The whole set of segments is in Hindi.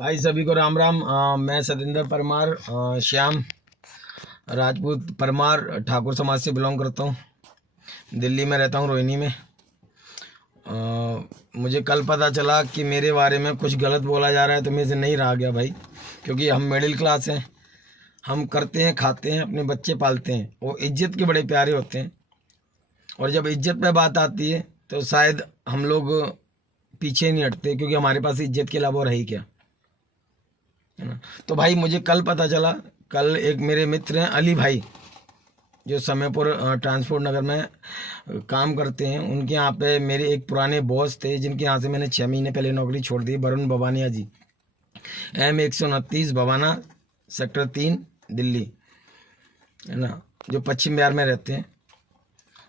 भाई सभी को राम राम। मैं सतेंद्र परमार, श्याम राजपूत परमार ठाकुर समाज से बिलोंग करता हूँ। दिल्ली में रहता हूँ, रोहिणी में। मुझे कल पता चला कि मेरे बारे में कुछ गलत बोला जा रहा है, तो मेरे से नहीं रहा गया भाई, क्योंकि हम मिडिल क्लास हैं। हम करते हैं, खाते हैं, अपने बच्चे पालते हैं, वो इज्जत के बड़े प्यारे होते हैं। और जब इज्जत पे बात आती है तो शायद हम लोग पीछे नहीं हटते, क्योंकि हमारे पास इज्जत के अलावा और है ही क्या, है ना। तो भाई मुझे कल पता चला, कल एक मेरे मित्र हैं अली भाई, जो समयपुर ट्रांसपोर्ट नगर में काम करते हैं, उनके यहाँ पे मेरे एक पुराने बॉस थे, जिनके यहाँ से मैंने 6 महीने पहले नौकरी छोड़ दी, वरुण बबानिया जी, M129 भवाना सेक्टर 3 दिल्ली, है ना, जो पश्चिम बिहार में रहते हैं।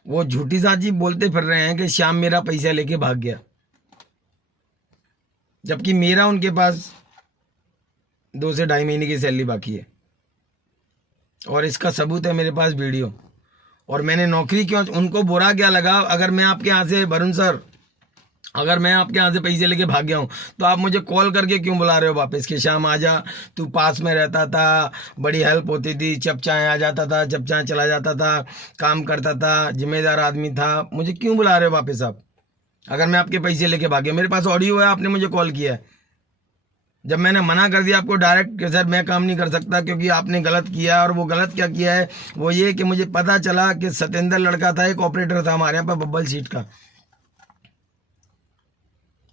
वो झूठी साची बोलते फिर रहे हैं कि श्याम मेरा पैसा लेके भाग गया, जबकि मेरा उनके पास 2 से ढाई महीने की सैलरी बाकी है, और इसका सबूत है मेरे पास वीडियो। और मैंने नौकरी क्यों, उनको बुरा क्या लगा, अगर मैं आपके यहाँ से, वरुण सर, अगर मैं आपके यहाँ से पैसे लेके भाग गया हूँ, तो आप मुझे कॉल करके क्यों बुला रहे हो वापस कि श्याम आ जा, तू पास में रहता था, बड़ी हेल्प होती थी, चपचाए आ जाता था, चपचाए चला जाता था, काम करता था, जिम्मेदार आदमी था, मुझे क्यों बुला रहे हो वापस आप, अगर मैं आपके पैसे लेके भाग गया। मेरे पास ऑडियो है, आपने मुझे कॉल किया है, जब मैंने मना कर दिया आपको डायरेक्ट कि सर मैं काम नहीं कर सकता क्योंकि आपने गलत किया। और वो गलत क्या किया है, वो ये कि मुझे पता चला कि सतेंद्र लड़का था, एक ऑपरेटर था हमारे यहाँ पर बब्बल सीट का,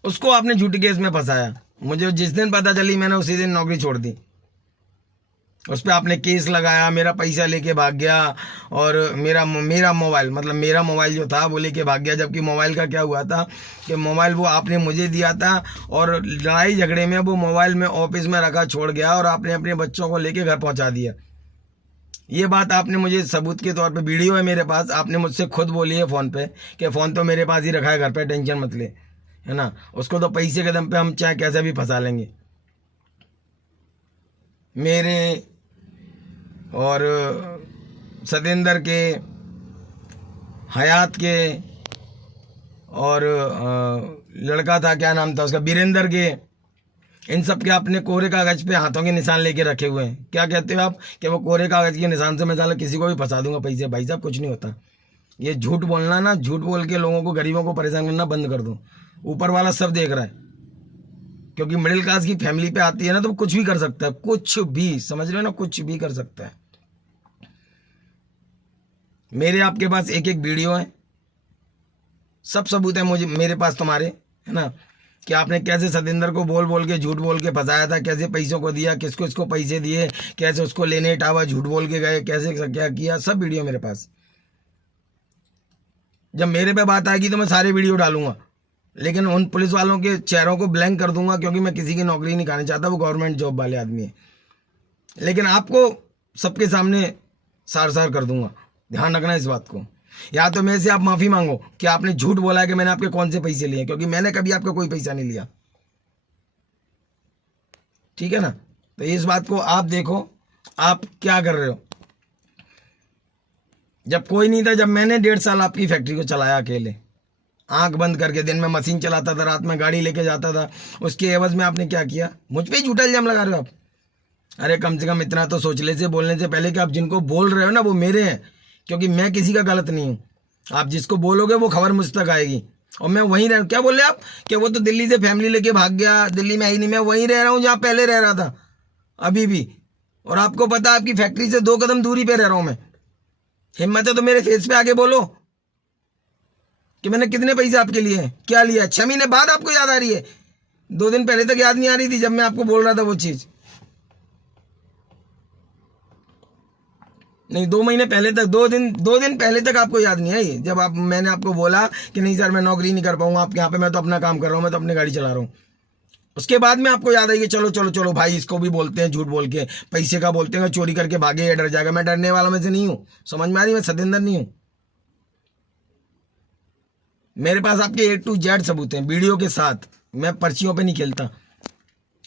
उसको आपने झूठी केस में फंसाया। मुझे जिस दिन पता चली, मैंने उसी दिन नौकरी छोड़ दी। उस पर आपने केस लगाया, मेरा पैसा लेके भाग गया, और मेरा मोबाइल, मतलब मेरा मोबाइल जो था वो लेके भाग गया। जबकि मोबाइल का क्या हुआ था कि मोबाइल वो आपने मुझे दिया था, और लड़ाई झगड़े में वो मोबाइल में ऑफिस में रखा छोड़ गया, और आपने अपने बच्चों को लेके घर पहुंचा दिया। ये बात आपने मुझे सबूत के तौर पे, वीडियो है मेरे पास, आपने मुझसे खुद बोली है फ़ोन पे कि फ़ोन तो मेरे पास ही रखा है घर पे, टेंशन मत ले, है ना, उसको तो पैसे के दम पे हम चाहे कैसे भी फंसा लेंगे। मेरे और सतेंद्र के, हयात के, और लड़का था, क्या नाम था उसका, वीरेंद्र के, इन सब के अपने कोरे कागज पे हाथों के निशान लेके रखे हुए हैं। क्या कहते हो आप कि वो कोरे कागज के निशान से मैं साला किसी को भी फंसा दूंगा पैसे? भाई साहब कुछ नहीं होता। ये झूठ बोलना ना, झूठ बोल के लोगों को, गरीबों को परेशान करना बंद कर दो। ऊपर वाला सब देख रहा है, क्योंकि मिडिल क्लास की फैमिली पे आती है ना, तो कुछ भी कर सकता है, कुछ भी, समझ रहे हो ना, कुछ भी कर सकता है। मेरे आपके पास एक एक वीडियो है, सब सबूत है मुझे, मेरे पास तुम्हारे, है ना, कि आपने कैसे सतेंद्र को बोल बोल के, झूठ बोल के फंसाया था, कैसे पैसों को दिया, किसको इसको पैसे दिए, कैसे उसको लेने टावा, झूठ बोल के गए, कैसे क्या किया, सब वीडियो मेरे पास। जब मेरे पे बात आएगी तो मैं सारे वीडियो डालूंगा, लेकिन उन पुलिस वालों के चेहरों को ब्लैंक कर दूंगा, क्योंकि मैं किसी की नौकरी नहीं खाना चाहता, वो गवर्नमेंट जॉब वाले आदमी है। लेकिन आपको सबके सामने सार सार कर दूंगा, ध्यान रखना इस बात को। या तो मेरे से आप माफ़ी मांगो कि आपने झूठ बोला है कि मैंने आपके कौन से पैसे लिए, क्योंकि मैंने कभी आपका कोई पैसा नहीं लिया, ठीक है ना। तो इस बात को आप देखो, आप क्या कर रहे हो। जब कोई नहीं था, जब मैंने 1.5 साल आपकी फैक्ट्री को चलाया अकेले, आंख बंद करके, दिन में मशीन चलाता था, रात में गाड़ी लेके जाता था, उसके एवज में आपने क्या किया? मुझ पे ही झूठा इल्जाम लगा रहे हो आप। अरे कम से कम इतना तो सोच ले से बोलने से पहले कि आप जिनको बोल रहे हो ना वो मेरे हैं, क्योंकि मैं किसी का गलत नहीं हूँ। आप जिसको बोलोगे वो खबर मुझ तक आएगी, और मैं वहीं रह, क्या बोल रहे आप कि वो तो दिल्ली से फैमिली लेके भाग गया, दिल्ली में ही नहीं, मैं वहीं रह रहा हूँ जहाँ पहले रह रहा था, अभी भी। और आपको पता है आपकी फैक्ट्री से 2 कदम दूरी पे रह रहा हूँ मैं। हिम्मत है तो मेरे फेस पे आके बोलो कि मैंने कितने पैसे आपके लिए हैं, क्या लिया। 6 महीने बाद आपको याद आ रही है, 2 दिन पहले तक याद नहीं आ रही थी जब मैं आपको बोल रहा था वो चीज़। नहीं, 2 महीने पहले तक, 2 दिन पहले तक आपको याद नहीं आई, जब मैंने आपको बोला कि नहीं सर मैं नौकरी नहीं कर पाऊंगा आपके यहाँ पे, मैं तो अपना काम कर रहा हूँ, मैं तो अपनी गाड़ी चला रहा हूँ। उसके बाद में आपको याद आई कि चलो चलो चलो भाई, इसको भी बोलते हैं झूठ बोल के, पैसे का बोलते हैं, चोरी करके भागे या डर जाएगा। मैं डरने वालों में से नहीं हूँ, समझ में आ रही, मैं सतेंद्र नहीं हूँ। मेरे पास आपके A to Z सबूत हैं वीडियो के साथ। मैं पर्चियों पे नहीं खेलता,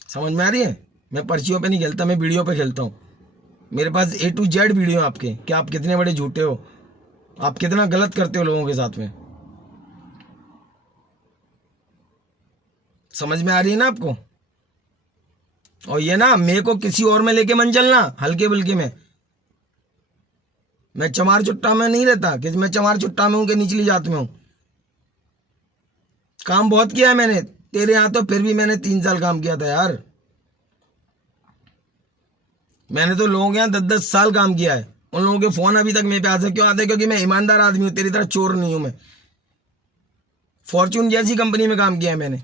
समझ में आ रही है, मैं पर्चियों पे नहीं खेलता, मैं वीडियो पे खेलता हूँ। मेरे पास A to Z वीडियो आपके, कि आप कितने बड़े झूठे हो, आप कितना गलत करते हो लोगों के साथ में। समझ में आ रही है ना आपको? और ये ना मेरे को किसी और में लेके मन चलना, हल्के बुल्के में। मैं चमार चुट्टा में नहीं रहता कि मैं चमार चुट्टा में हूं कि निचली जात में हूं। काम बहुत किया है मैंने तेरे यहां, तो फिर भी मैंने 3 साल काम किया था यार। मैंने तो लोगों के यहाँ 10-10 साल काम किया है। उन लोगों के फोन अभी तक मेरे पे आते क्यों आते? क्योंकि मैं ईमानदार आदमी हूं, तेरी तरह चोर नहीं हूं मैं। फॉर्च्यून जैसी कंपनी में काम किया है मैंने।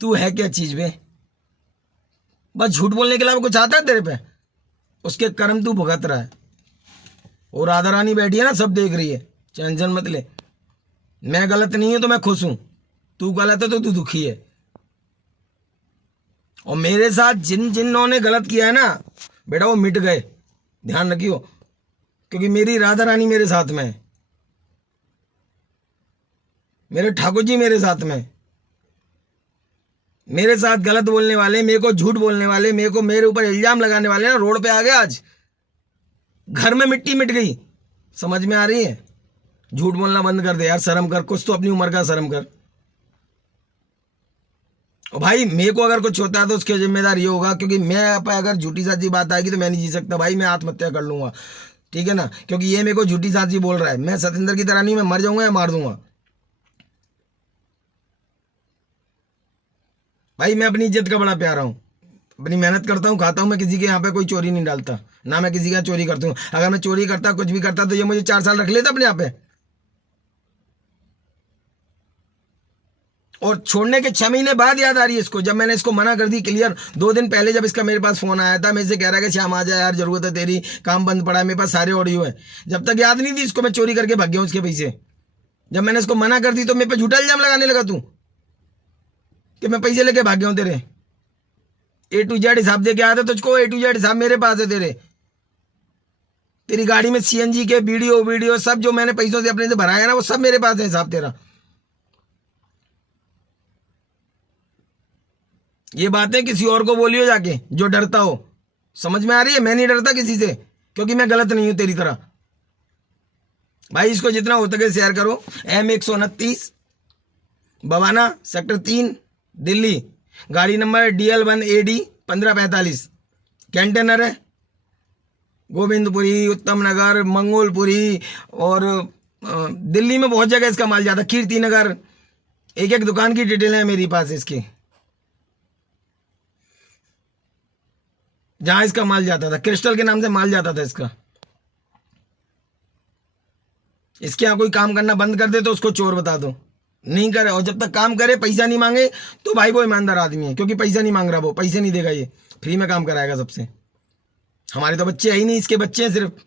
तू है क्या चीज बे? बस झूठ बोलने के अलावा कुछ आता है तेरे पे? उसके कर्म तू भुगत रहा है। और राधा रानी बैठी है ना, सब देख रही है, टेंशन मत ले। मैं गलत नहीं हूं तो मैं खुश हूं, तू गलत है तो तू दुखी है। और मेरे साथ जिन्होंने ने गलत किया है ना बेटा, वो मिट गए, ध्यान रखियो। क्योंकि मेरी राधा रानी मेरे साथ में है, मेरे ठाकुर जी मेरे साथ में। मेरे साथ गलत बोलने वाले, मेरे को झूठ बोलने वाले, मेरे ऊपर इल्जाम लगाने वाले ना रोड पे आ गए। आज घर में मिट्टी मिट गई। समझ में आ रही है? झूठ बोलना बंद कर दे यार, शर्म कर, कुछ तो अपनी उम्र का शर्म कर। और भाई मेरे को अगर कुछ होता है तो उसकी जिम्मेदार ये होगा, क्योंकि मैं अगर झूठी साची बात आएगी तो मैं नहीं जी सकता भाई, मैं आत्महत्या कर लूंगा, ठीक है ना? क्योंकि ये मेरे को झूठी साची बोल रहा है। मैं सतेंद्र की तरह नहीं, मैं मर जाऊंगा या मार दूंगा भाई। मैं अपनी इज्जत का बड़ा प्यारा हूँ, अपनी मेहनत करता हूँ, खाता हूँ। मैं किसी के यहाँ पे कोई चोरी नहीं डालता, ना मैं किसी के यहाँ चोरी करता हूँ। अगर मैं चोरी करता, कुछ भी करता, तो ये मुझे 4 साल रख लेता अपने यहाँ पे। और छोड़ने के 6 महीने बाद याद आ रही है इसको, जब मैंने इसको मना कर दी क्लियर। 2 दिन पहले जब इसका मेरे पास फोन आया था, मेरे से कह रहा है कि श्याम आ जा यार, जरूरत है तेरी, काम बंद पड़ा है, मेरे पास सारे ऑडियो है। जब तक याद नहीं थी इसको मैं चोरी करके भाग गया उसके पैसे। जब मैंने इसको मना कर दी तो मेरे पे झूठा इल्जाम लगाने लगा तू कि मैं पैसे लेके भाग गया हूं तेरे। A to Z हिसाब दे के आया था तुझको, A to Z हिसाब मेरे पास है तेरे। तेरी गाड़ी में CNG के वीडियो सब जो मैंने पैसों से अपने से भराया ना, वो सब मेरे पास है हिसाब तेरा। ये बातें किसी और को बोलियो जाके जो डरता हो। समझ में आ रही है? मैं नहीं डरता किसी से, क्योंकि मैं गलत नहीं हूं तेरी तरह। भाई इसको जितना हो सके शेयर करो। M129 बवाना सेक्टर 3 दिल्ली, गाड़ी नंबर DL1AD 1545। कंटेनर है गोविंदपुरी, उत्तम नगर, मंगोलपुरी, और दिल्ली में बहुत जगह इसका माल जाता। कीर्ति नगर, एक दुकान की डिटेल है मेरे पास इसकी, जहां इसका माल जाता था। क्रिस्टल के नाम से माल जाता था इसका। इसके यहाँ कोई काम करना बंद कर दे तो उसको चोर बता दो, नहीं करे। और जब तक काम करे, पैसा नहीं मांगे, तो भाई वो ईमानदार आदमी है। क्योंकि पैसा नहीं मांग रहा, वो पैसे नहीं देगा, ये फ्री में काम कराएगा सबसे। हमारे तो बच्चे है ही नहीं, इसके बच्चे हैं सिर्फ।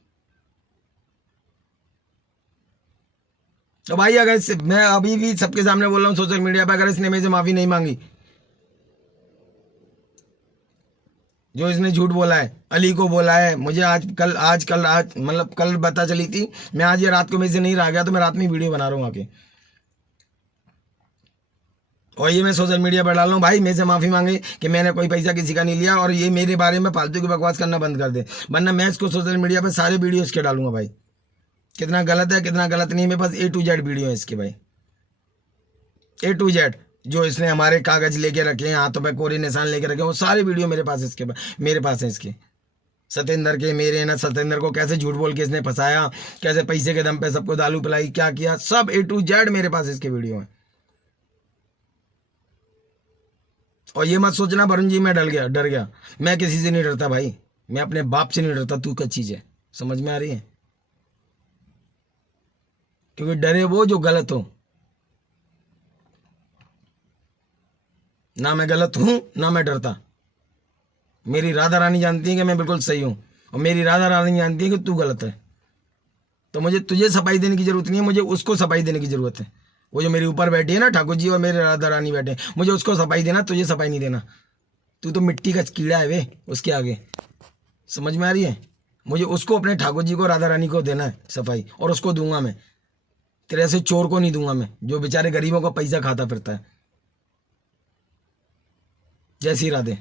तो भाई अगर मैं अभी भी सबके सामने बोल रहा हूँ सोशल मीडिया पर, अगर इसने मेरे से माफी नहीं मांगी, जो इसने झूठ बोला है, अली को बोला है, मुझे आज मतलब कल पता चली थी, मैं आज ये रात को मेरे से नहीं रह गया, तो मैं रात में वीडियो बना रहा हूँ आके, और ये मैं सोशल मीडिया पर डाल रहा हूँ। भाई मेरे से माफी मांगे कि मैंने कोई पैसा किसी का नहीं लिया, और ये मेरे बारे में फालतू की बकवास करना बंद कर दे, वरना मैं इसको सोशल मीडिया पर सारे वीडियो इसके डालूंगा भाई। कितना गलत है कितना गलत नहीं, मेरे पास A to Z वीडियो है इसके भाई, A to Z। जो इसने हमारे कागज लेके रखे हैं, हाथों पे कोरे निशान लेके रखे हैं, वो सारे वीडियो मेरे पास है इसके। सतेंद्र के, मेरे ना, सतेंद्र को कैसे झूठ बोल के इसने फंसाया, कैसे पैसे के दम पे सबको दालू पिलाई, क्या किया, सब A to Z मेरे पास इसके वीडियो है। और ये मत सोचना वरुण जी मैं डर गया। मैं किसी से नहीं डरता भाई, मैं अपने बाप से नहीं डरता। तू क्या चीज है, समझ में आ रही है? क्योंकि डरे वो जो गलत हो। ना मैं गलत हूं ना मैं डरता। मेरी राधा रानी जानती है कि मैं बिल्कुल सही हूं, और मेरी राधा रानी जानती है कि तू गलत है। तो मुझे तुझे सफाई देने की जरूरत नहीं है, मुझे उसको सफाई देने की जरूरत है। वो जो मेरे ऊपर बैठी है ना, ठाकुर जी और मेरे राधा रानी बैठे, मुझे उसको सफाई देना, तुझे सफाई नहीं देना। तू तो मिट्टी का कीड़ा है वे उसके आगे। समझ में आ रही है? मुझे उसको, अपने ठाकुर जी को, राधा रानी को देना है सफाई, और उसको दूंगा मैं। तेरे ऐसे चोर को नहीं दूंगा मैं, जो बेचारे गरीबों का पैसा खाता फिरता है। जय श्री राधे।